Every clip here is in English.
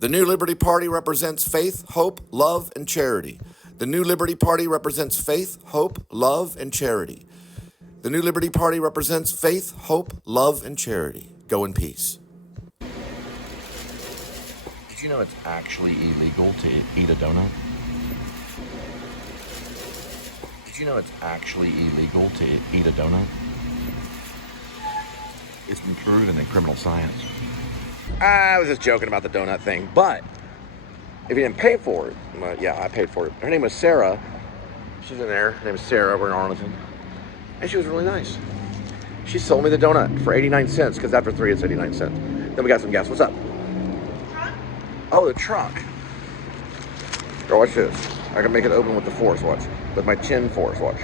The New Liberty Party represents faith, hope, love, and charity. The New Liberty Party represents faith, hope, love, and charity. The New Liberty Party represents faith, hope, love, and charity. Go in peace. Did you know it's actually illegal to eat a donut? Did you know it's actually illegal to eat a donut? It's been proven in criminal science. I was just joking about the donut thing, but if you didn't pay for it, yeah, I paid for it. Her name was Sarah. She's in there. Her name is Sarah. We're in Arlington. And she was really nice. She sold me the donut for 89 cents, because after 3 it's 89 cents. Then we got some gas. What's up? Truck? Oh, the truck. Girl, watch this. I can make it open with the force, watch. With my chin force, watch.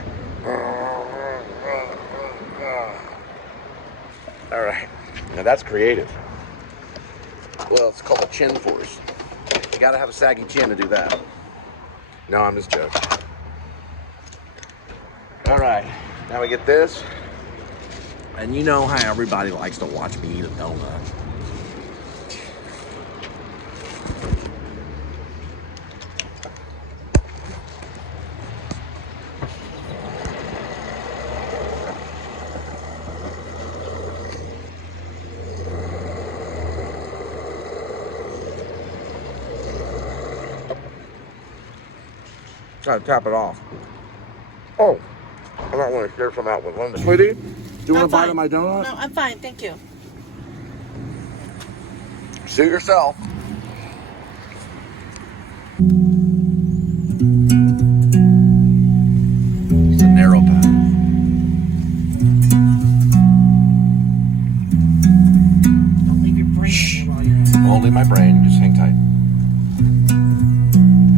All right. Now that's creative. Well, it's called a chin force. You gotta have a saggy chin to do that. No, I'm just joking. All right, now we get this. And you know how everybody likes to watch me eat a donut. Try to tap it off. Oh, I might want to share some out with Linda. Sweetie, do you want a bite of my donut? No, I'm fine, thank you. Suit yourself. It's a narrow path. Don't leave your brain while you're in. Only my brain, just hang tight.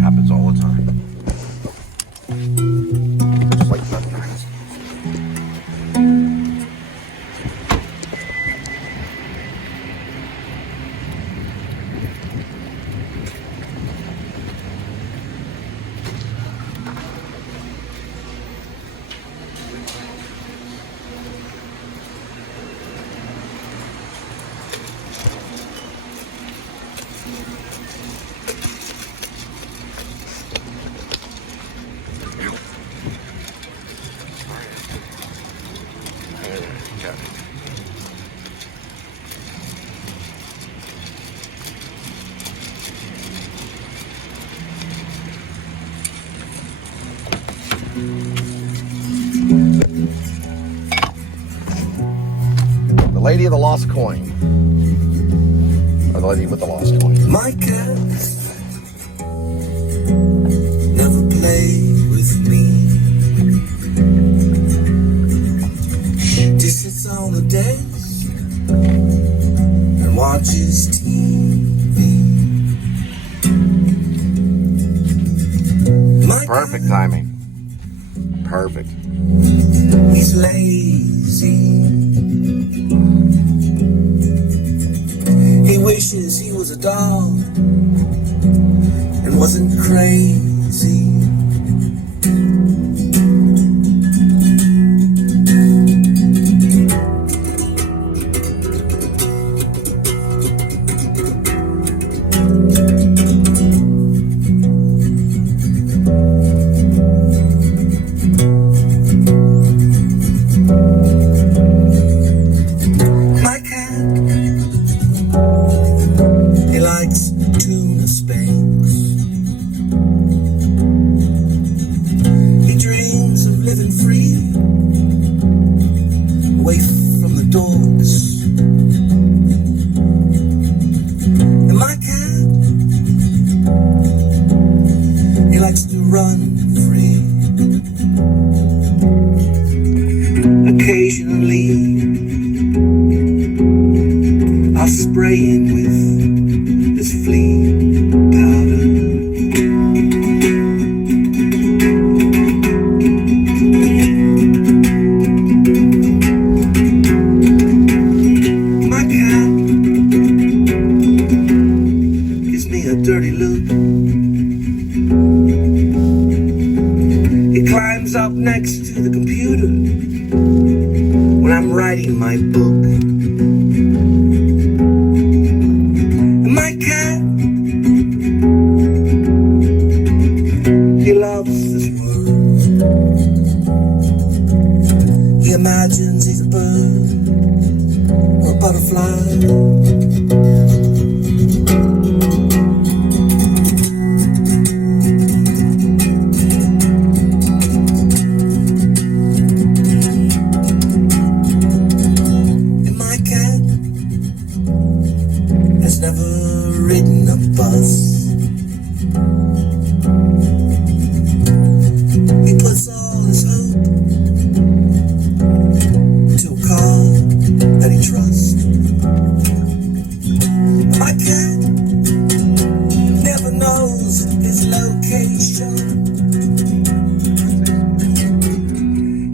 Happens all the time. Just like sometimes. The lady of the lost coin. Or the lady with the lost coin. My cats never play with me. Just sits on the desk and watches TV. My Perfect timing. Perfect. He's lazy. He wishes he was a dog and wasn't crazy. My cat, he likes tuna spanks. He dreams of living free, away from the dogs. And my cat, he likes to run free. Occasionally, I'll spray him with this flea powder. My cat gives me a dirty look. He climbs up next to the computer when I'm writing my book. And my cat ridden a bus. He puts all his hope to a car that he trusts. My cat never knows his location.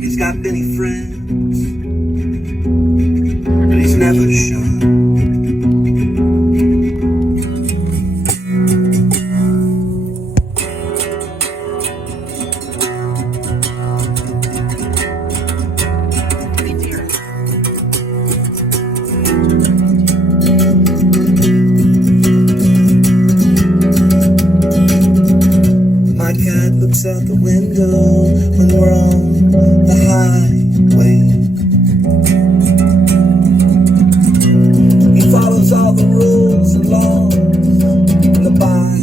He's got many friends, but he's never shown. My cat looks out the window when we're on the highway. He follows all the rules and laws in the byway.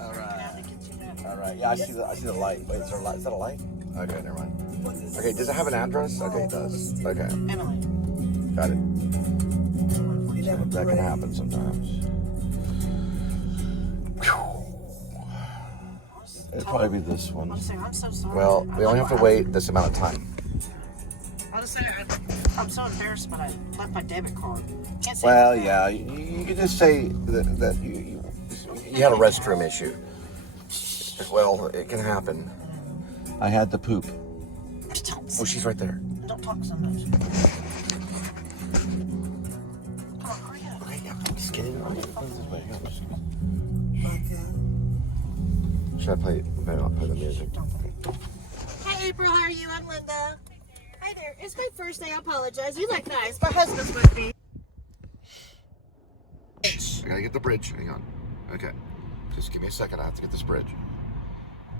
All right. Yeah, I see the light. Wait, is there a light? Is that a light? Okay, never mind. Okay, does it have an address? Okay, it does. Okay, Emily. got it. That can happen sometimes. It'll probably be this one. I'll just say, I'm so sorry. Well, we only have to wait this amount of time. I'll just say, I'm so embarrassed, but I left my debit card. Can't say Well, that. yeah, you can just say that you had a restroom issue. Well, it can happen. I had to poop. Oh, she's right there. Don't talk so much. Come on, hurry up. Okay, yeah, I'm just kidding. Should I play? Maybe I'll play the music. Hi April, how are you? I'm Linda. Hi there. It's my first day. I apologize. You look nice. My husband's with me. I gotta get the bridge. Hang on. Okay. Just give me a second. I have to get this bridge.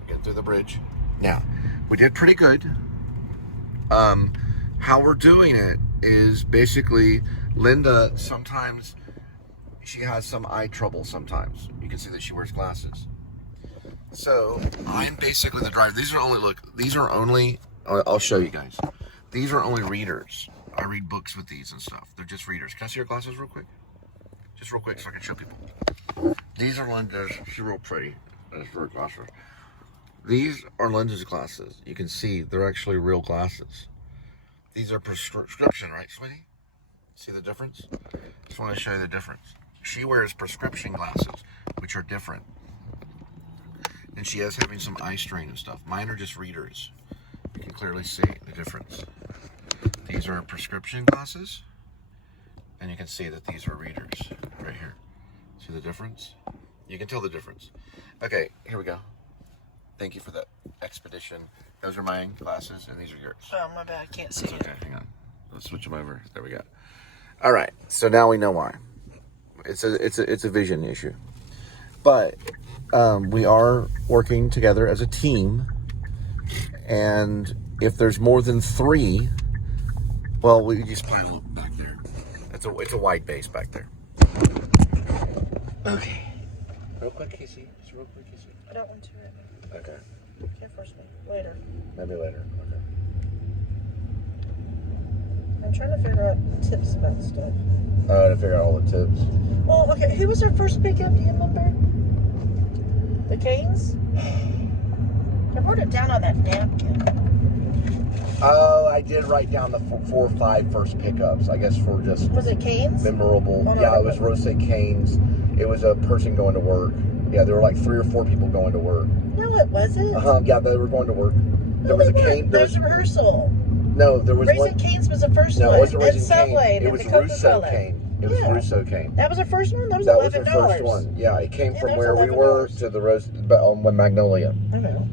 Get through the bridge. Now, we did pretty good. How we're doing it is basically Linda, sometimes she has some eye trouble sometimes. You can see that she wears glasses. So I'm basically the driver. These are only, I'll show you guys. These are only readers. I read books with these and stuff. They're just readers. Can I see your glasses real quick? Just real quick so I can show people. These are Linda's. She's real pretty. That's her glasses. These are Linda's glasses. You can see they're actually real glasses. These are prescription, right, sweetie? See the difference? Just want to show you the difference. She wears prescription glasses, which are different. And she is having some eye strain and stuff. Mine are just readers. You can clearly see the difference. These are prescription glasses. And you can see that these are readers right here. See the difference? You can tell the difference. Okay, here we go. Thank you for that expedition. Those are my glasses and these are yours. Oh, my bad. I can't see That's it. okay, hang on. Let's switch them over. There we go. All right, so now we know why. It's a vision issue. But we are working together as a team, and if there's more than 3, well, we just pile up back there. It's a wide base back there. Okay. Real quick, Casey. Just real quick, Casey. I don't want to right now. Okay. Can't force me. Later. Maybe later. Okay. I'm trying to figure out tips about stuff. Oh, to figure out all the tips. Well, okay. Who was our first pickup? Do you remember? The Canes? I wrote it down on that napkin. Oh, I did write down the 4 or 5 first pickups. I guess for just Was it Canes? memorable. Oh, no, Yeah, no, it was no. Rose Canes. It was a person going to work. Yeah, there were like 3 or 4 people going to work. No, it wasn't. Yeah, they were going to work. There was a cane. There's rehearsal. No, there was Raising one. Cane's was the first No, one. it wasn't And Raising Subway, Cane. and It was the Russo Coca-Cola. Cane. It was Yeah. Russo Cane. That was the first one? That was That was $11. the first one. Yeah, it came Yeah, from that where was we were $11. to the Rose Magnolia. I know.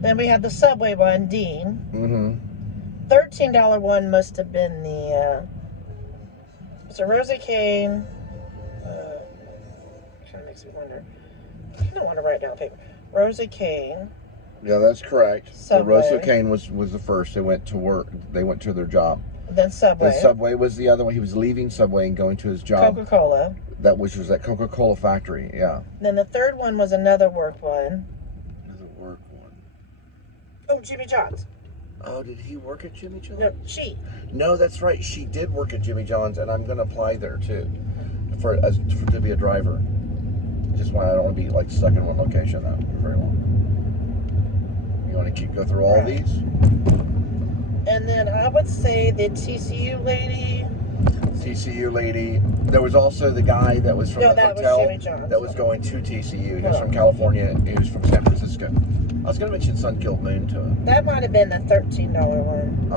Then we had the Subway one, Dean. Mm-hmm. $13 one must have been the, it's a Rosie Cane. Kind of makes me wonder. I don't want to write down paper. Rosie Cane. Yeah, that's correct. Subway. The Russo Cane was the first. They went to work. They went to their job. Then Subway. Then Subway was the other one. He was leaving Subway and going to his job. Coca-Cola. That was that Coca-Cola factory. Yeah. Then the third one was another work one. Another work one. Oh, Jimmy John's. Oh, did he work at Jimmy John's? No, she. No, that's right. She did work at Jimmy John's, and I'm going to apply there too. to be a driver. Just why I don't want to be like stuck in one location that for very long. You want to go through all these? And then I would say the TCU lady. TCU lady. There was also the guy that was from the hotel that was going to TCU. He was from California. He was from San Francisco. I was going to mention Sun Killed Moon to him. That might have been the $13 one.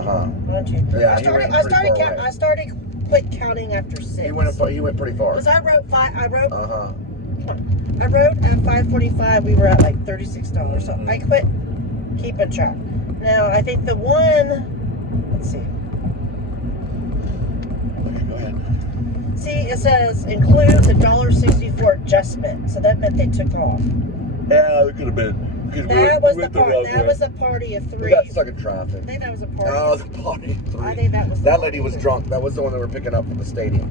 Yeah, I started quit counting after 6. He went pretty far. Because I wrote at 5:45. We were at like $36. So I quit keeping track. Now I think the one. Let's see. Okay, go ahead. See, it says includes a $1.64 adjustment. So that meant they took off. Yeah, it could have been. That was a party of 3. We got stuck in traffic. I think that was a party. Oh, the party of 3. I think that was. That lady was drunk. That was the one that we're picking up from the stadium.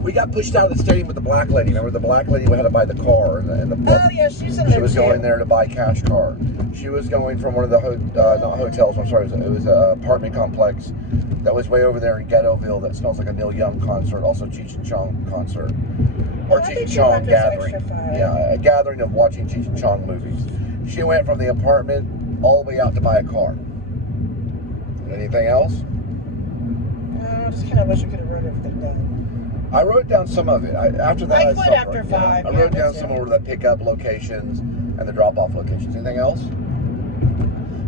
We got pushed out of the stadium with the black lady. Remember the black lady had to buy the car and the Oh yeah, she's in there. She was going there to buy a cash car. She was going from one of the not hotels. I'm sorry, it was an apartment complex that was way over there in Ghettoville. That smells like a Neil Young concert, also Cheech and Chong concert, or Cheech and Chong gathering. Yeah, a gathering of watching Cheech and Chong movies. She went from the apartment all the way out to buy a car. Anything else? No, I just kind of wish I could have wrote everything down. I wrote down some of it. After that, I quit after 5. I wrote down some of the pickup locations and the drop-off locations. Anything else?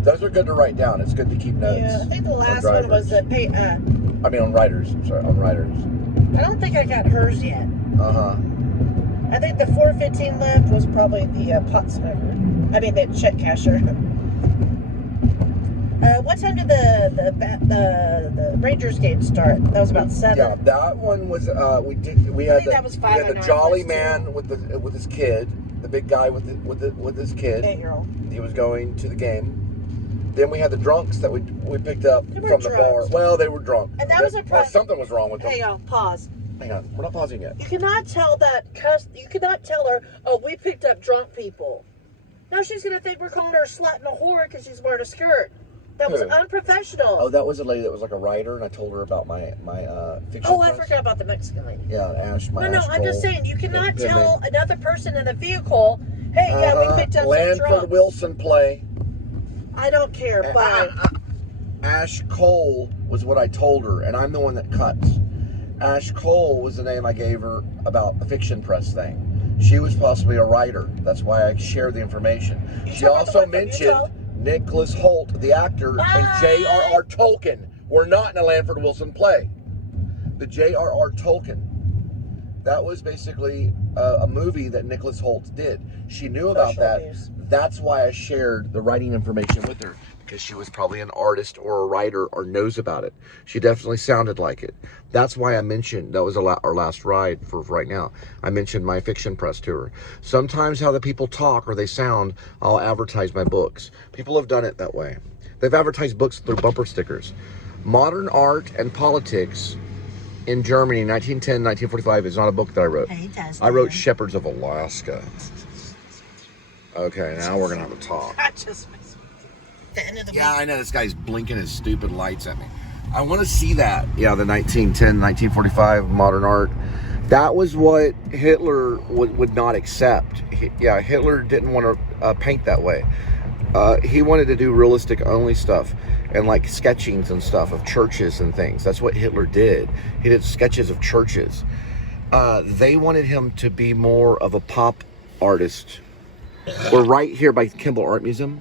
Those are good to write down. It's good to keep notes. Yeah, I think the last one was the on riders. I'm sorry, on riders. I don't think I got hers yet. Uh-huh. I think the 415 left was probably the pot smoker. I mean, the check casher. What time did the Rangers game start? That was about 7. Yeah, that one was we had the jolly man with his kid, the big guy with his kid. 8-year-old. He was going to the game. Then we had the drunks that we picked up from the bar. Well, they were drunk. And that was a problem. Something was wrong with them. Hang on, pause. Hang on, we're not pausing yet. You cannot tell you cannot tell her, oh, we picked up drunk people. No, she's gonna think we're calling her a slut and a whore because she's wearing a skirt. That was unprofessional. Oh, that was a lady that was like a writer, and I told her about my fiction. Oh, I forgot about the Mexican lady. Yeah, Ash. I'm just saying, you cannot tell another person in the vehicle, hey, yeah, we picked up some drunks. Lanford Wilson play. I don't care, bye. Ash Cole was what I told her, and I'm the one that cuts. Ash Cole was the name I gave her about a fiction press thing. She was possibly a writer. That's why I shared the information. She also mentioned Nicholas Hoult, the actor, and J.R.R. Tolkien were not in a Lanford Wilson play. The J.R.R. Tolkien. That was basically a movie that Nicholas Hoult did. She knew about that. That's why I shared the writing information with her, because she was probably an artist or a writer or knows about it. She definitely sounded like it. That's why I mentioned, that was our last ride for right now. I mentioned my fiction press to her. Sometimes how the people talk or they sound, I'll advertise my books. People have done it that way. They've advertised books through bumper stickers. Modern Art and Politics in Germany, 1910, 1945 is not a book that I wrote. I wrote Shepherds of Alaska. Okay, now we're going to have a talk. Yeah, I know this guy's blinking his stupid lights at me. I want to see that. Yeah, the 1910, 1945 modern art. That was what Hitler would not accept. Hitler didn't want to paint that way. He wanted to do realistic only stuff and like sketchings and stuff of churches and things. That's what Hitler did. He did sketches of churches. They wanted him to be more of a pop artist. We're right here by Kimball Art Museum.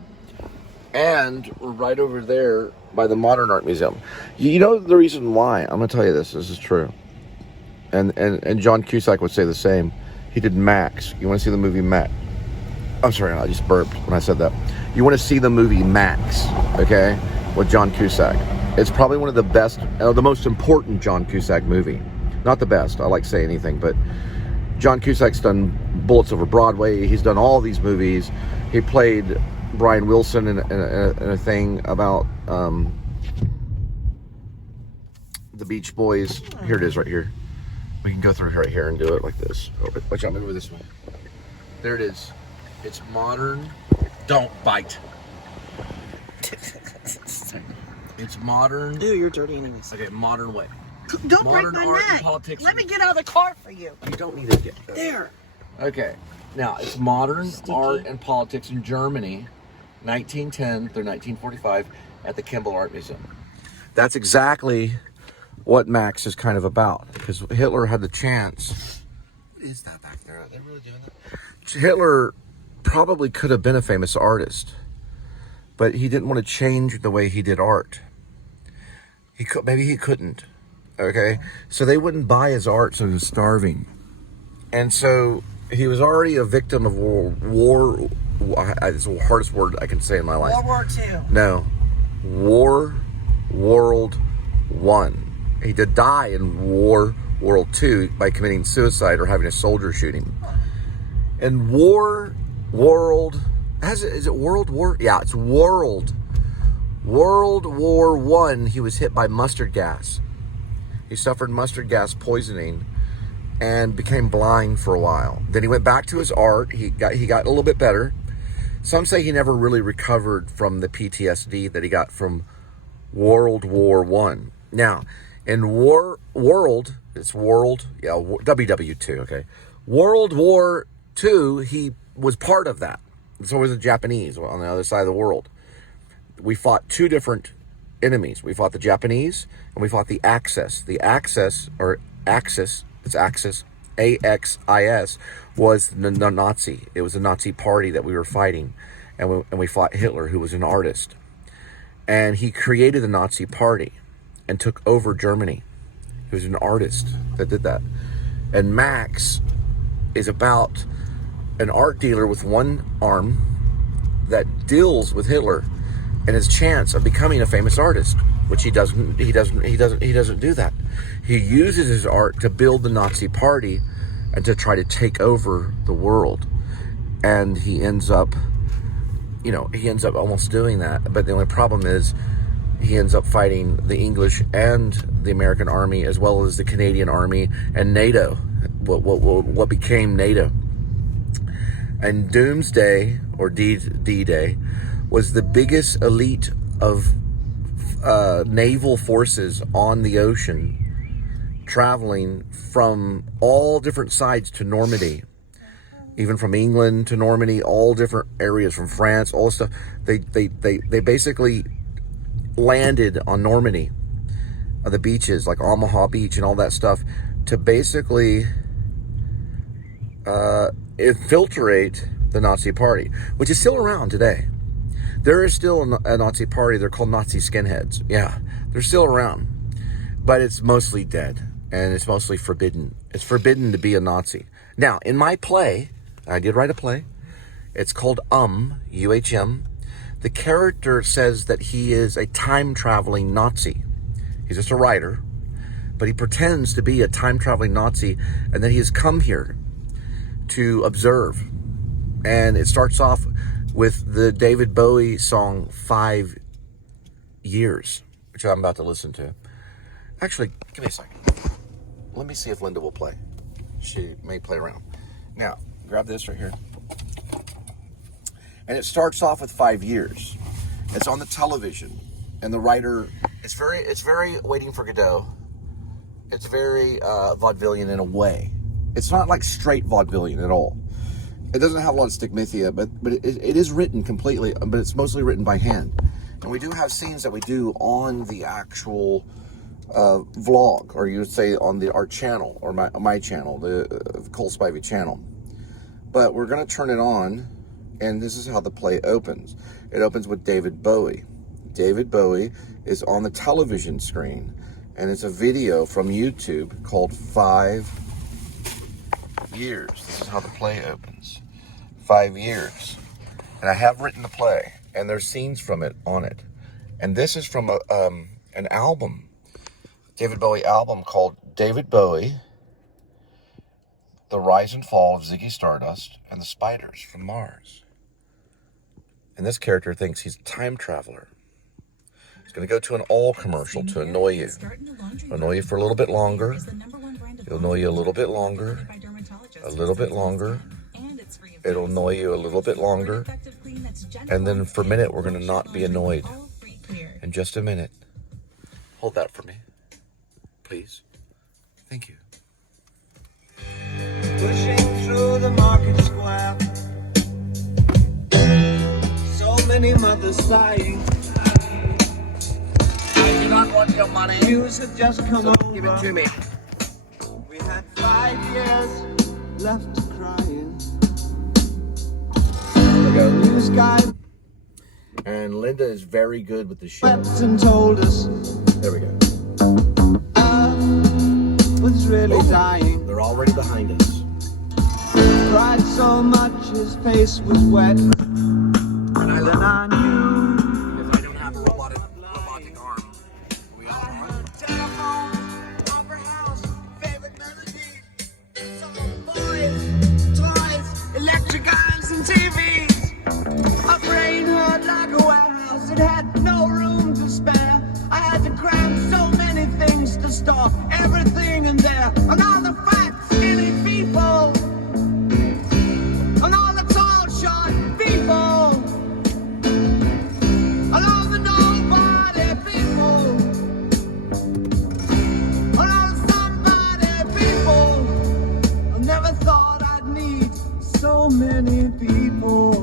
And we're right over there by the Modern Art Museum. You know the reason why? I'm going to tell you this. This is true. And John Cusack would say the same. He did Max. You want to see the movie Max? I'm sorry, I just burped when I said that. You want to see the movie Max, okay, with John Cusack. It's probably one of the best, the most important John Cusack movie. Not the best. I like to say anything, but John Cusack's done Bullets Over Broadway. He's done all these movies. He played Brian Wilson in a thing about the Beach Boys. Here it is right here. We can go through right here and do it like this. Watch out, move this way. There it is. It's modern. Don't bite. It's modern. Ew, you're dirty anyways. Okay, modern way. Don't Modern break my art and neck. politics. Let me get out of the car for you. You don't need to get There. Okay. Now, it's modern art and politics in Germany, 1910 through 1945 at the Kimball Art Museum. That's exactly what Max is kind of about, because Hitler had the chance. What is that back there? Are they really doing that? Hitler probably could have been a famous artist, but he didn't want to change the way he did art. Maybe he couldn't. Okay, so they wouldn't buy his art, so he was starving, and so he was already a victim of war. It's the hardest word I can say in my life. World War II. No, World One. He did die in World II by committing suicide or having a soldier shoot him. And World War? Yeah, it's World War One. He was hit by mustard gas. He suffered mustard gas poisoning and became blind for a while. Then he went back to his art. He got a little bit better. Some say he never really recovered from the PTSD that he got from World War One. Now, in WW2, okay. World War II, he was part of that. So was the Japanese on the other side of the world. We fought two different enemies. We fought the Japanese and we fought the Axis. The Axis, or Axis, it's Axis, AXIS, was the Nazi. It was a Nazi party that we were fighting. And we fought Hitler, who was an artist. And he created the Nazi party and took over Germany. He was an artist that did that. And Max is about an art dealer with one arm that deals with Hitler and his chance of becoming a famous artist, which he doesn't do that. He uses his art to build the Nazi party and to try to take over the world. And he ends up almost doing that. But the only problem is he ends up fighting the English and the American army, as well as the Canadian army and NATO, what became NATO. And Doomsday, or D-Day, was the biggest elite of naval forces on the ocean, traveling from all different sides to Normandy, even from England to Normandy, all different areas, from France, all stuff. They basically landed on Normandy, on the beaches like Omaha Beach and all that stuff, to basically infiltrate the Nazi party, which is still around today. There is still a Nazi party. They're called Nazi skinheads. Yeah, they're still around, but it's mostly dead and it's mostly forbidden. It's forbidden to be a Nazi. Now, in my play, I did write a play. It's called UHM. The character says that he is a time-traveling Nazi. He's just a writer, but he pretends to be a time-traveling Nazi, and then he has come here to observe. And it starts off with the David Bowie song 5 Years, which I'm about to listen to. Actually, give me a second. Let me see if Linda will play. She may play around. Now, grab this right here. And it starts off with 5 years. It's on the television. And the writer, it's very Waiting for Godot. It's very vaudevillian in a way. It's not like straight vaudevillian at all. It doesn't have a lot of stigmathia, but it is written completely, but it's mostly written by hand. And we do have scenes that we do on the actual vlog, or you would say on our channel, or my channel, the Cole Spivey channel. But we're going to turn it on, and this is how the play opens. It opens with David Bowie. David Bowie is on the television screen, and it's a video from YouTube called 5 Years. This is how the play opens. 5 years. And I have written the play, and there's scenes from it on it. And this is from an album, David Bowie album called David Bowie, The Rise and Fall of Ziggy Stardust and the Spiders from Mars. And this character thinks he's a time traveler. He's going to go to an all commercial to annoy you. Annoy you for a little bit longer. It'll annoy you a little bit longer. A little bit longer. It'll annoy you a little bit longer. And then for a minute, we're going to not be annoyed. In just a minute. Hold that for me. please. Thank you. Pushing through the market square, so many mothers sighing. I do not want your money. News had just come over. Give it to me. We had 5 years left to crying. There we go. News guy And Linda is very good with the show. wept and told us There we go. was really dying. They're already behind us. Cried so much his face was wet. And then I knew. Because I don't have a robotic arm. We all are. Telephone, opera house, favorite melody. It's all boys, toys, electric irons and TVs. My brain hurt like a warehouse. It had no room to spare. I had to cram so many things to store everything in there. And all the fat, skinny people. And all the tall, short people. And all the nobody people. And all the somebody people. I never thought I'd need so many people.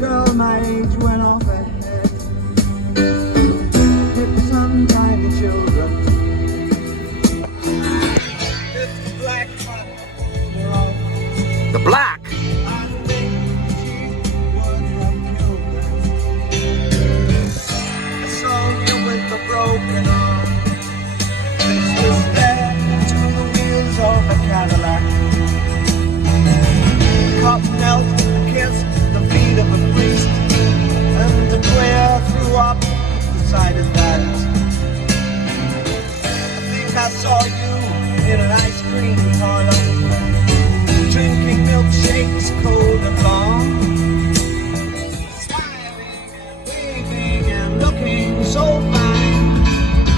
Girl my age went off ahead. Hit some tiny children. If the black cotton were off, The black. I think she would have killed them. I saw you with the broken arm. This was there to the wheels of a Cadillac. The cop knelt and kissed the feet of a priest, and the queer threw up beside his back. I think I saw you in an ice cream parlor, drinking milkshakes cold and long, smiling and waving and looking so fine.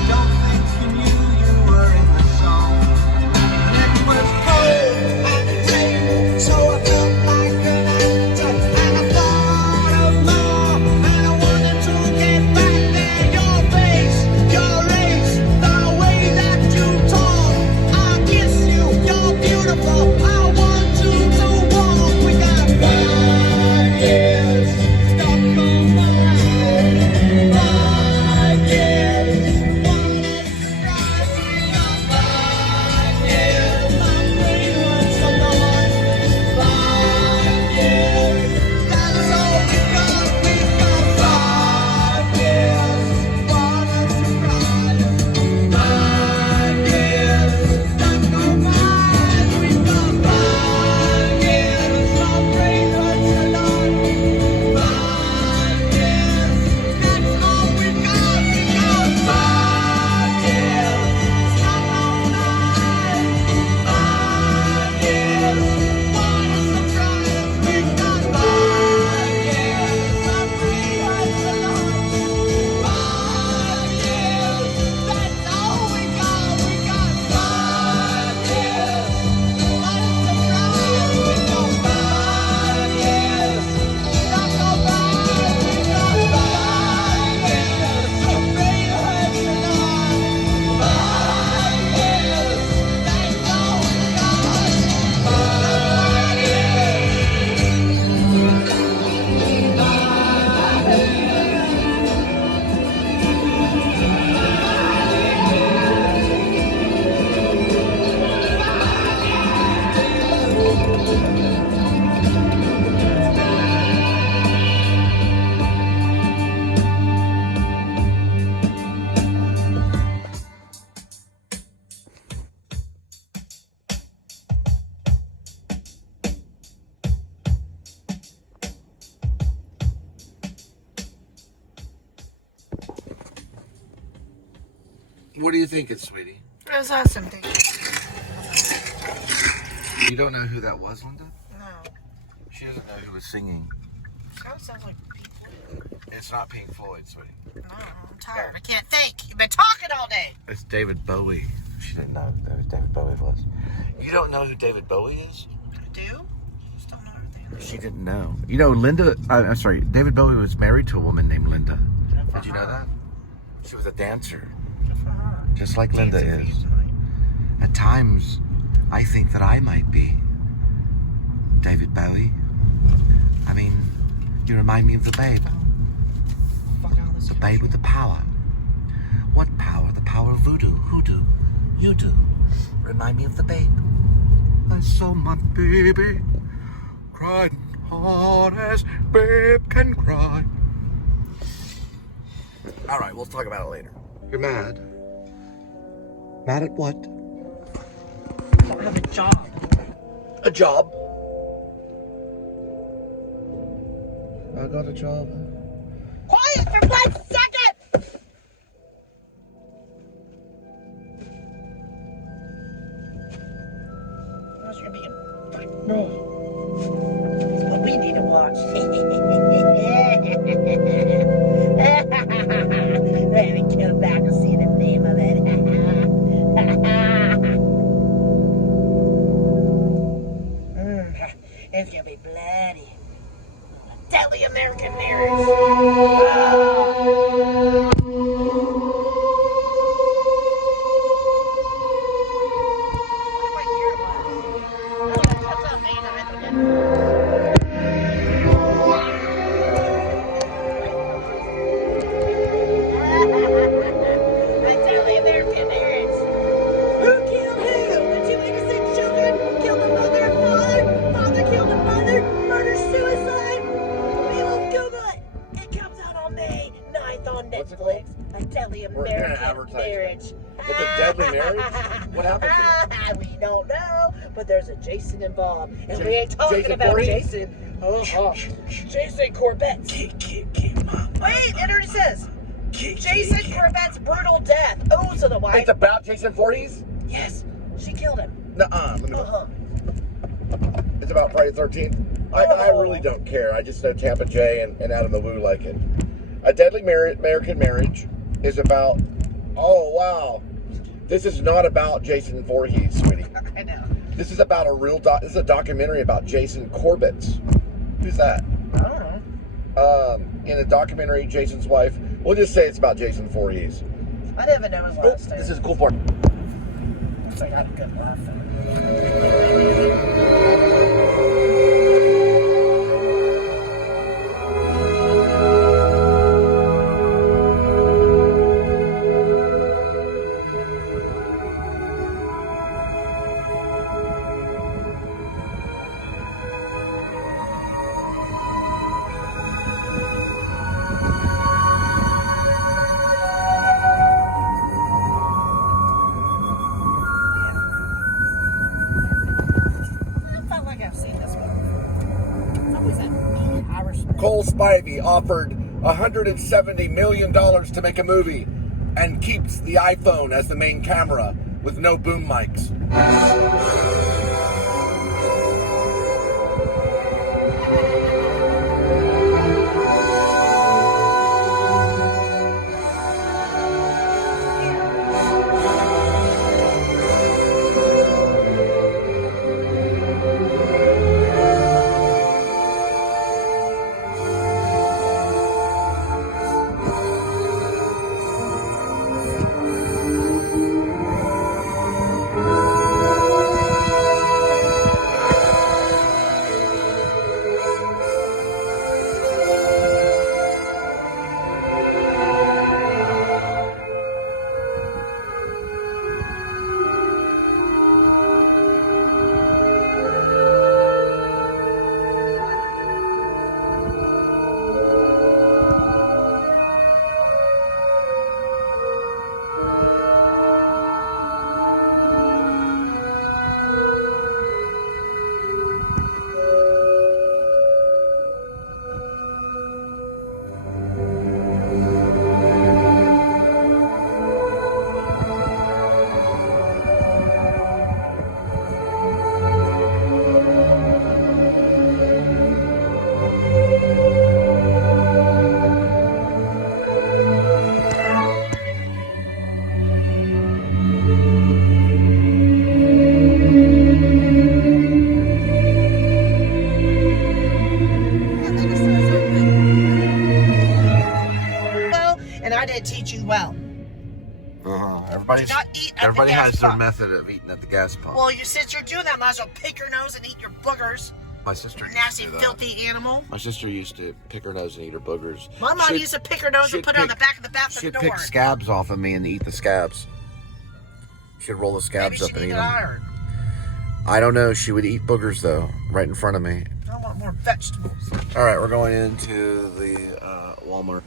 Don't think you knew you were in the song. And it was cold and rain, so I felt like an actor, and I thought of more, and I wanted to get back there. Your face, your race, the way that you talk. I kiss you, you're beautiful. I want you to walk. We got 5 years stuck on my head. 5 years, wanna surprise me. We got 5 years, my brain hurts so much. 5 years, that's all we got. We got 5 years, wanna surprise. 5 years, stuck on my head. We got 5 years, my brain hurts a lot. 5 years, that's all we got. We got 5 years, stuck on my head. 5 years, wanna surprise. We got 5 years, my brain hurts a lot. 5 years, that's all we got. We got 5 years, wanna surprise. We got 5 years, stuck on my head. We got 5 years, my brain hurts a lot. 5 years, that's all we got. 5 years. What do you think, sweetie? It was awesome, dude. You don't know who that was, Linda? No. She doesn't know who was singing. Kind of sounds like people. It's not Pink Floyd, sweetie. No, I'm tired. I can't think. You've been talking all day. It's David Bowie. She didn't know who David Bowie was. You don't know who David Bowie is? I do? Just don't know everything. She didn't know. You know, Linda, I'm sorry, David Bowie was married to a woman named Linda. Did you know that? She was a dancer. Just like Linda is. At times, I think that I might be David Bowie. I mean, you remind me of the babe. The babe with the power. What power? The power of voodoo. Hoodoo. You do. Remind me of the babe. I saw my baby cried hard as babe can cry. All right, we'll talk about it later. You're mad? Mad at what? I don't have a job. A job? I got a job. Quiet for 1 second! How's your being? No. That's what we need to watch. Let me come back and see the name of it. It's gonna be bloody. Deadly American Marriage. We don't know, but there's a Jason involved, and we ain't talking about Jason. Jason Corbett. Wait, it already says Jason Corbett's brutal death. Oh, so the wife. It's about Jason Voorhees? Yes, she killed him. Nuh-uh. It's about Friday the 13th. I really don't care. I just know Tampa J and Adam the Woo like it. A Deadly American Marriage is about. Oh wow. This is not about Jason Voorhees, sweetie. I know. This is about this is a documentary about Jason Corbett. Who's that? I don't know. In a documentary, Jason's wife. We'll just say it's about Jason Voorhees. I never know his last name. This is a cool part. Looks like I had a good laugh. Cole Spivey offered $170 million to make a movie and keeps the iPhone as the main camera with no boom mics. Everybody's, Do not eat at everybody the gas has their pump. method of eating at the gas pump. Well, since you're doing that, might as well pick your nose and eat your boogers. My sister used Nasty, to do that. filthy animal. My sister used to pick her nose and eat her boogers. My mom used to pick her nose and put it on the back of the bathroom She'd door. pick scabs off of me and eat the scabs. She'd roll the scabs Maybe up and she eat needed them. iron. I don't know. She would eat boogers though, right in front of me. I want more vegetables. All right, we're going into the Walmart.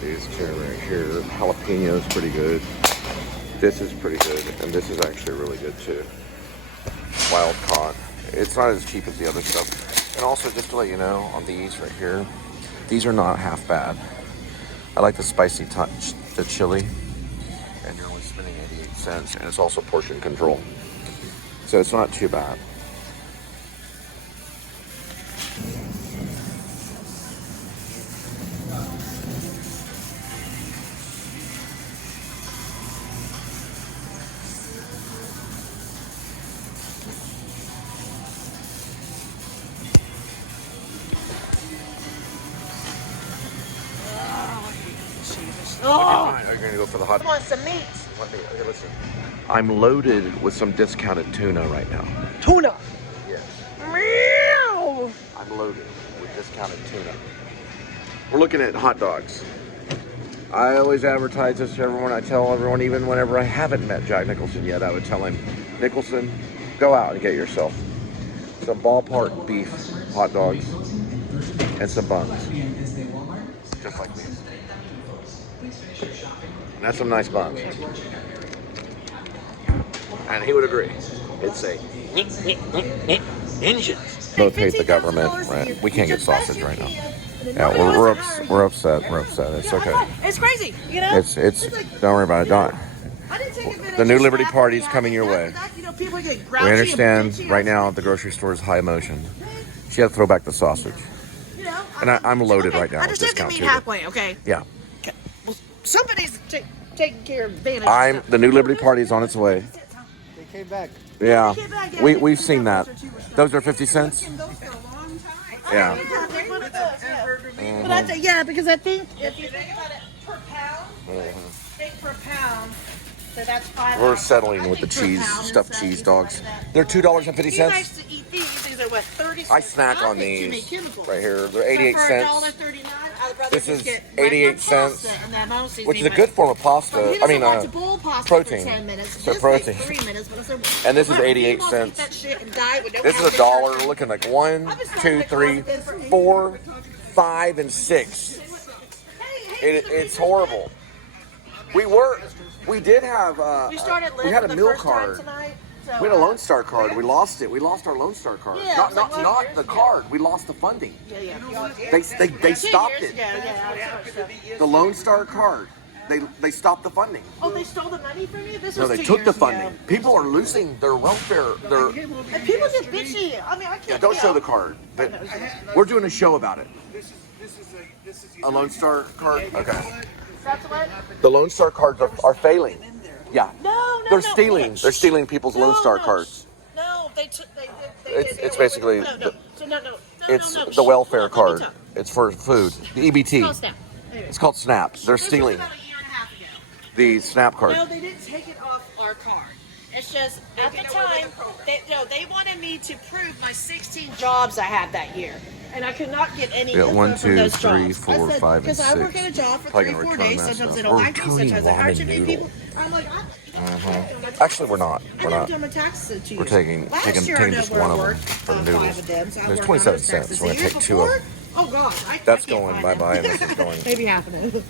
This chair right here, jalapeno is pretty good. This is pretty good, and this is actually really good too. Wild caught. It's not as cheap as the other stuff. And also, just to let you know, on these right here, these are not half bad. I like the spicy touch, the chili, and you're only spending 88 cents, and it's also portion control. So it's not too bad. Oh, Are you going to go for the hot? I want some meat. Okay, listen. I'm loaded with some discounted tuna right now. Tuna. Yes. Meow. I'm loaded with discounted tuna. We're looking at hot dogs. I always advertise this to everyone. I tell everyone, even whenever I haven't met Jack Nicholson yet, I would tell him, Nicholson, go out and get yourself some ballpark beef hot dogs and some buns. Just like these. And that's some nice buns. And he would agree. It's a engines. Both hate the government, right? We can't get sausage right now. Yeah, we're upset. We're upset. It's okay. It's crazy, you know? It's don't worry about it. Don't. I didn't take advantage The New of Liberty staff Party is and coming your way. you know, people get We grouchy and understand bitchy. right now at the grocery store is high emotion. She had to throw back the sausage. You know, And I'm loaded okay, right now I with understand they discount meet tuna. halfway, okay? Yeah. Well, somebody's taking care of advantage. I'm the New Liberty Party is on its way. They came back. Yeah. They came back, yeah, We've they- seen that. Those are 50 cents? Yeah. But I think, yeah, because I think if you think about it per pound, think per pound, so that's $5. We're settling with the I think per cheese, pound stuffed and cheese stuff, dogs. you like that. They're $2.50. He likes to eat these. These are what, 30 I snack I on think too many these chemicals. right here. They're 88 So for cents, $1.39, I'd rather This just is get 88 regular pasta cents, and that mostly which is a like- good form of He pasta. I doesn't mean, like to boil pasta protein. for 10 minutes. So This protein. takes 3 minutes, but it's And this is Wow, 88 he wants to eat cents. that shit and die with no This is health $1. We're looking like 1, 2, 3, 4, 5, and 6. It's horrible. We did have, We started we had a the meal first time card. tonight. So, We had a Lone Star card. We lost it. We lost our Lone Star card. Yeah, not it was like not 2 years the ago. card. We lost the funding. Yeah. They 2 stopped years it. ago, yeah. The Lone Star card. They stopped the funding. Oh, they stole the money from you? This No, was they 2 took years the funding. ago. People are losing their welfare. And people get bitchy. I mean, I can't. Yeah, don't show the card. But we're doing a show about it. A Lone Star card. Okay. That's what? The Lone Star cards are failing. Yeah. No. They're stealing. They're stealing people's Lone Star cards. No, they took. It's basically No. It's No. the welfare Let me card. talk. It's for food. The It's EBT. called Snap. Anyway. It's called Snap. They're This was stealing about a year and a half ago. the Snap card. No, they didn't take it off our card. It's just at the time they wanted me to prove my 16 jobs I had that year, and I could not get any Yeah, info 1, from 2, those 3, jobs. 4, I said, 5, and because I work 6. at a job for Probably 3 or gonna 4 return days. that Sometimes stuff. they don't We're like me. returning Sometimes I hire too many ramen people. noodle. I'm like, Actually, we're not. I We're never not. done my taxes in 2 years. We're taking Last year I taking know just where one I of them worked, for the 5 noodles. of them. So I There's worked 27 on those cents. taxes. We're The gonna year take 2 of before, them. oh God, I That's can't going find bye them. bye, and this is going. Maybe half of it.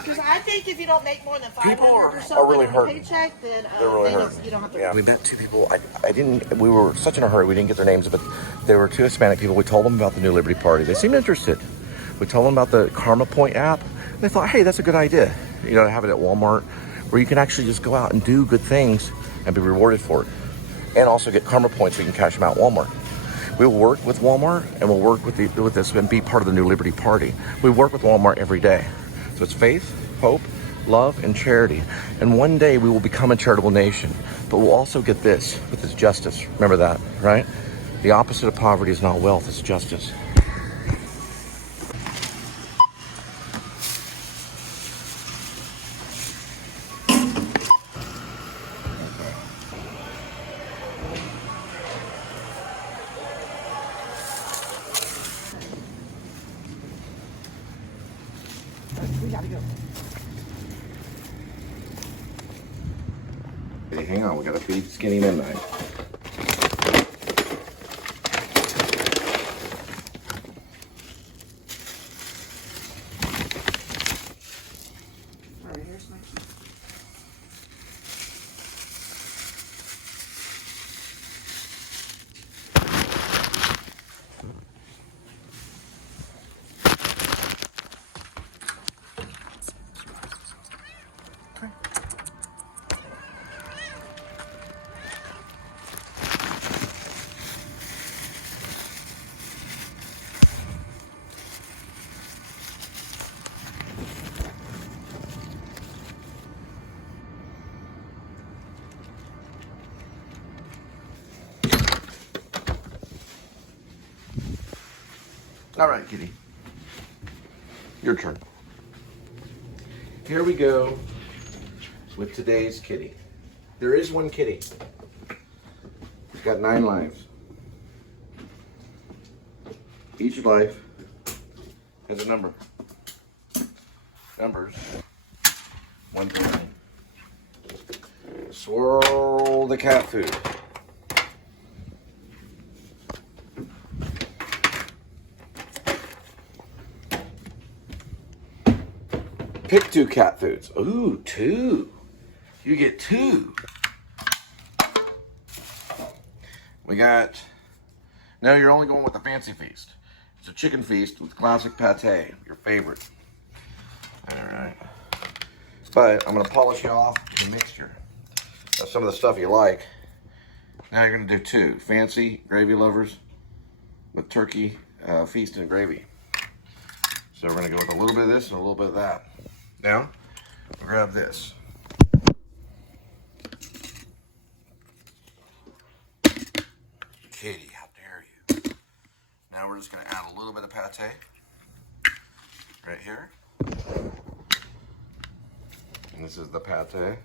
Because I think if you don't make more than 500 People or are something really on hurting. a paycheck, then They're really they don't, hurting. you don't have to. Yeah. We met two people. I didn't. We were such in a hurry. We didn't get their names, but they were two Hispanic people. We told them about the New Liberty Party. They seemed interested. We told them about the Karma Point app. They thought, hey, that's a good idea. You know, to have it at Walmart, where you can actually just go out and do good things and be rewarded for it, and also get Karma Points so you can cash them out at Walmart. We'll work with Walmart, and we'll work with this and be part of the New Liberty Party. We work with Walmart every day. So it's faith, hope, love, and charity. And one day we will become a charitable nation. But we'll also get this, with this justice. Remember that, right? The opposite of poverty is not wealth, it's justice. Hey, hang on, we gotta feed Skinny Midnight. All right, kitty. Your turn. Here we go with today's kitty. There is one kitty. He's got 9 lives. Each life has a number. Numbers 1 to 9. Swirl the cat food. Pick 2 cat foods. Ooh, 2. You get 2. We got, no, you're only going with the fancy feast. It's a chicken feast with classic pate, your favorite. All right. But I'm gonna polish you off the mixture of some of the stuff you like. Now you're gonna do 2. Fancy gravy lovers with turkey feast and gravy. So we're gonna go with a little bit of this and a little bit of that. Now, grab this. Katie, how dare you? Now we're just gonna add a little bit of pate right here. And this is the pate.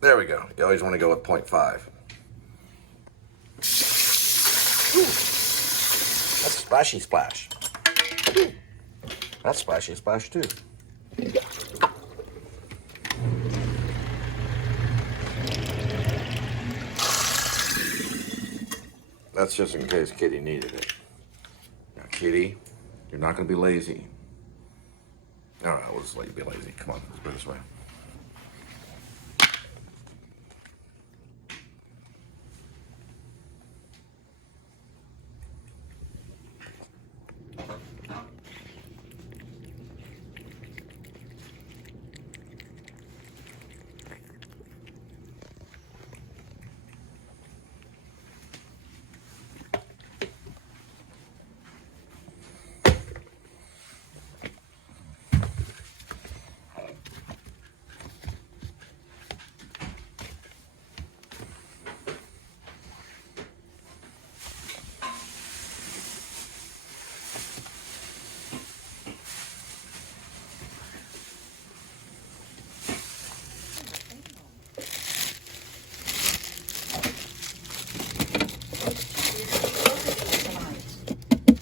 There we go. You always want to go with 0.5. Ooh. That's splashy splash. Ooh. That's splashy splash too. That's just in case Kitty needed it. Now, Kitty, you're not going to be lazy. All right, we'll just let you be lazy. Come on, let's go this way.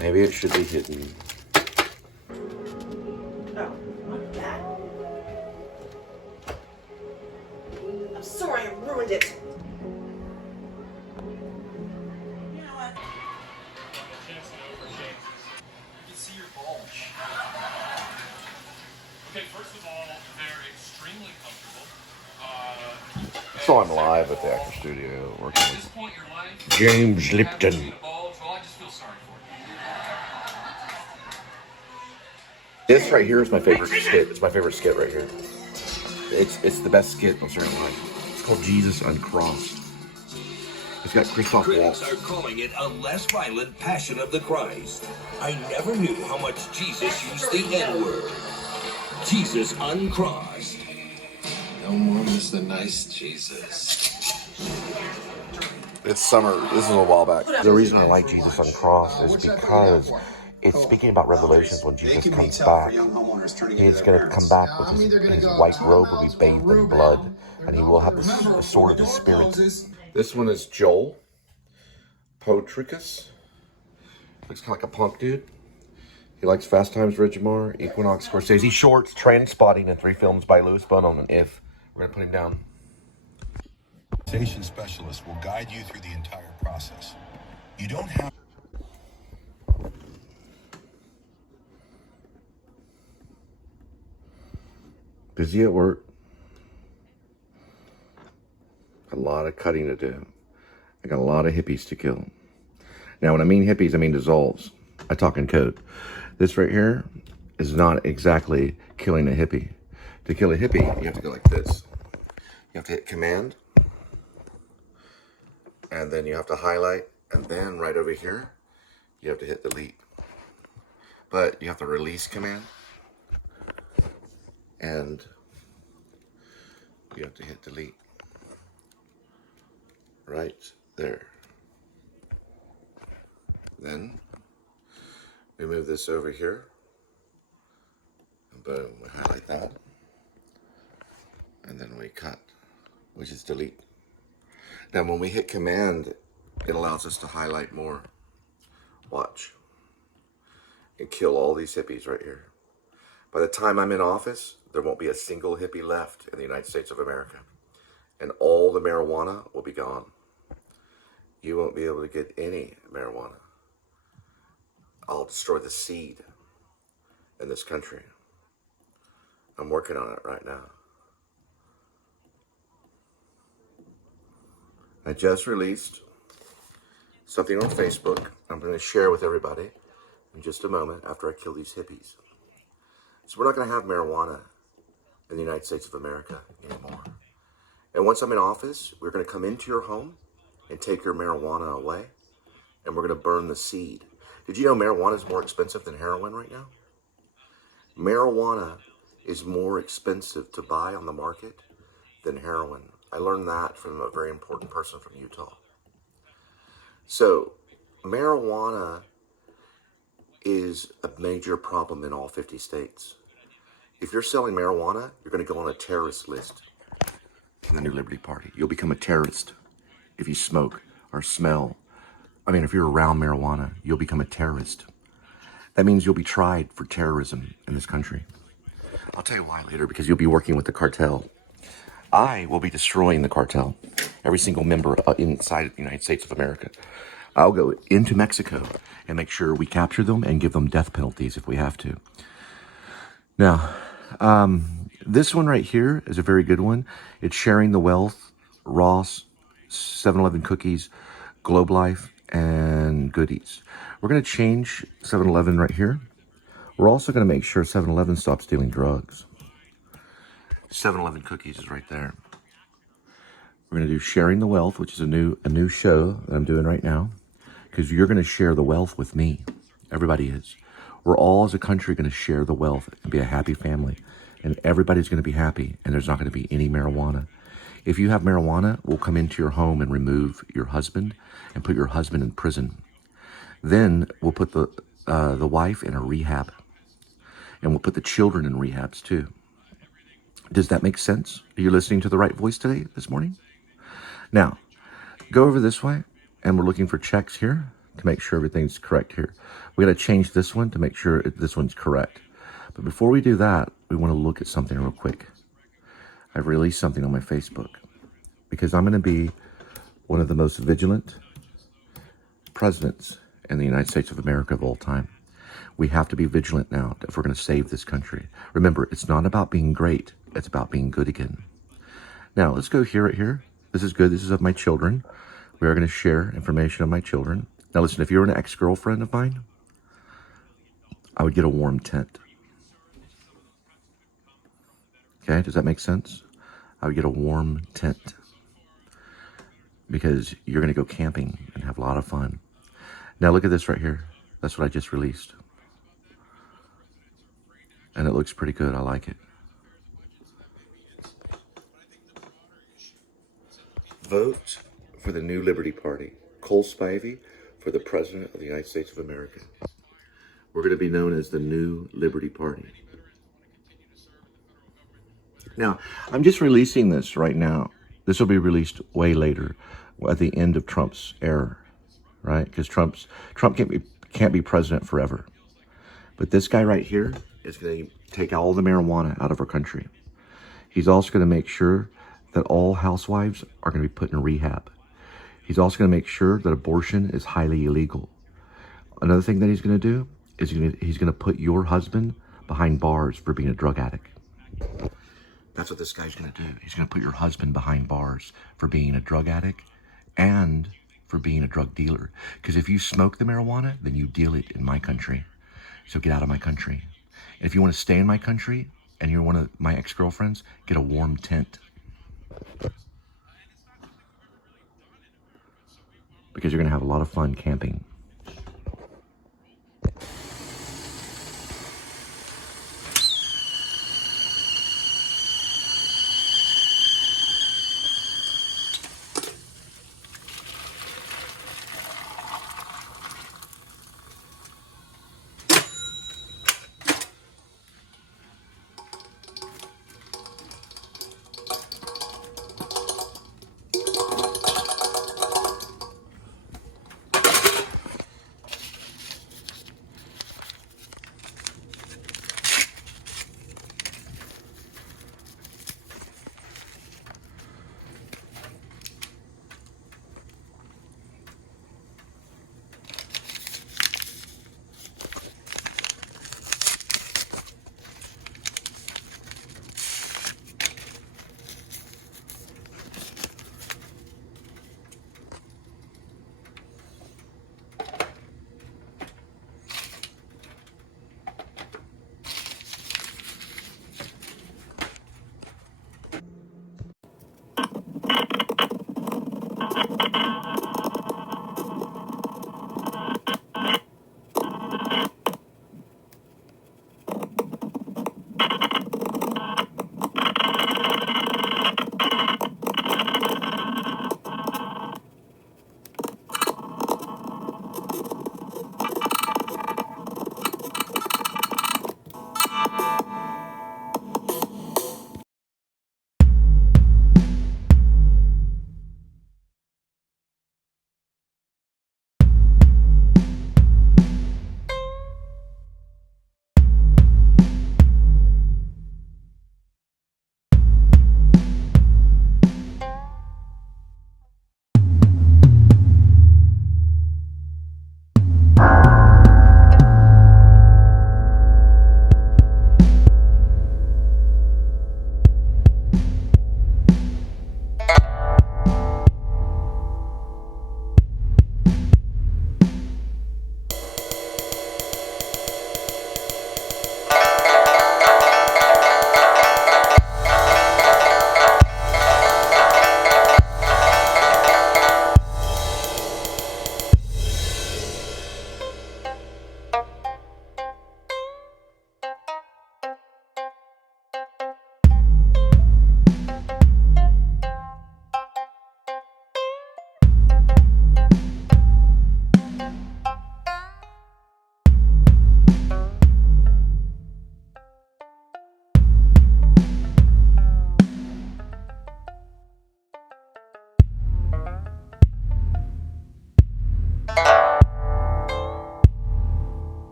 Maybe it should be hidden. Oh, not that. I'm sorry I ruined it. You know what? You can see your bulge. Okay, first of all, they're extremely comfortable. So I'm live at the Actor Studio working At with this point in your life, James you haven't seen Lipton. a bulge, well, I just feel sorry for you. This right here is my favorite skit. It's my favorite skit right here. It's the best skit on Saturday Night. It's called Jesus Uncrossed. It's got Christoph Critics Waltz. are calling it a less violent Passion of the Christ. I never knew how much Jesus used the N-word. Jesus Uncrossed. No more Mr. Nice Jesus. It's summer. This is a while back. The reason I like Jesus Uncrossed is because it's speaking about Revelations when Jesus comes back. He's going to come back with his white robe will be bathed in blood, and he will have the sword of the Spirit. This one is Joel Potricus. Looks kind of like a punk dude. He likes Fast Times, Ridgemar, Equinox, Scorsese, Shorts, Trainspotting, and 3 films by Louis Bono and If. We're going to put him down. Station specialist will guide you through the entire process. You don't have... Busy at work. A lot of cutting to do. I got a lot of hippies to kill. Now, when I mean hippies, I mean dissolves. I talk in code. This right here is not exactly killing a hippie. To kill a hippie, you have to go like this. You have to hit Command, and then you have to highlight, and then right over here, you have to hit Delete. But you have to release Command, and you have to hit Delete. Right there. Then we move this over here, and boom, we highlight that, and then we cut, which is delete. Now when we hit Command, it allows us to highlight more. Watch. And kill all these hippies right here. By the time I'm in office, there won't be a single hippie left in the United States of America. And all the marijuana will be gone. You won't be able to get any marijuana. I'll destroy the seed in this country. I'm working on it right now. I just released something on Facebook I'm going to share with everybody in just a moment after I kill these hippies. So we're not going to have marijuana in the United States of America anymore. And once I'm in office, we're going to come into your home and take your marijuana away, and we're going to burn the seed. Did you know marijuana is more expensive than heroin right now? Marijuana is more expensive to buy on the market than heroin. I learned that from a very important person from Utah. So marijuana is a major problem in all 50 states. If you're selling marijuana, you're going to go on a terrorist list in the New Liberty Party. You'll become a terrorist if you smoke or smell. I mean, if you're around marijuana, you'll become a terrorist. That means you'll be tried for terrorism in this country. I'll tell you why later, because you'll be working with the cartel. I will be destroying the cartel, every single member inside of the United States of America. I'll go into Mexico and make sure we capture them and give them death penalties if we have to. Now, this one right here is a very good one. It's Sharing the Wealth, Ross, 7-Eleven cookies, Globe Life, and Goodies. We're going to change 7-Eleven right here. We're also going to make sure 7-Eleven stops dealing drugs. 7-Eleven cookies is right there. We're going to do Sharing the Wealth, which is a new show that I'm doing right now, because you're going to share the wealth with me. Everybody is. We're all as a country going to share the wealth and be a happy family, and everybody's going to be happy, and there's not going to be any marijuana. If you have marijuana, we'll come into your home and remove your husband and put your husband in prison. Then we'll put the wife in a rehab, and we'll put the children in rehabs too. Does that make sense? Are you listening to the right voice today, this morning? Now, go over this way, and we're looking for checks here to make sure everything's correct here. We got to change this one to make sure this one's correct. But before we do that, we want to look at something real quick. I've released something on my Facebook because I'm going to be one of the most vigilant presidents in the United States of America of all time. We have to be vigilant now if we're going to save this country. Remember, it's not about being great. It's about being good again. Now, let's go here, right here. This is good. This is of my children. We are going to share information of my children. Now, listen, if you're an ex-girlfriend of mine, I would get a warm tent. Okay, does that make sense? I would get a warm tent because you're going to go camping and have a lot of fun. Now, look at this right here. That's what I just released. And it looks pretty good. I like it. Vote for the new Liberty Party. Cole Spivey for the President of the United States of America. We're going to be known as the new Liberty Party. Now, I'm just releasing this right now. This will be released way later, at the end of Trump's era, right? Because Trump can't be president forever. But this guy right here is going to take all the marijuana out of our country. He's also going to make sure that all housewives are going to be put in rehab. He's also going to make sure that abortion is highly illegal. Another thing that he's going to do is he's going to put your husband behind bars for being a drug addict. That's what this guy's going to do. He's going to put your husband behind bars for being a drug addict and for being a drug dealer. Because if you smoke the marijuana, then you deal it in my country. So get out of my country. And if you want to stay in my country and you're one of my ex-girlfriends, get a warm tent. Because you're going to have a lot of fun camping.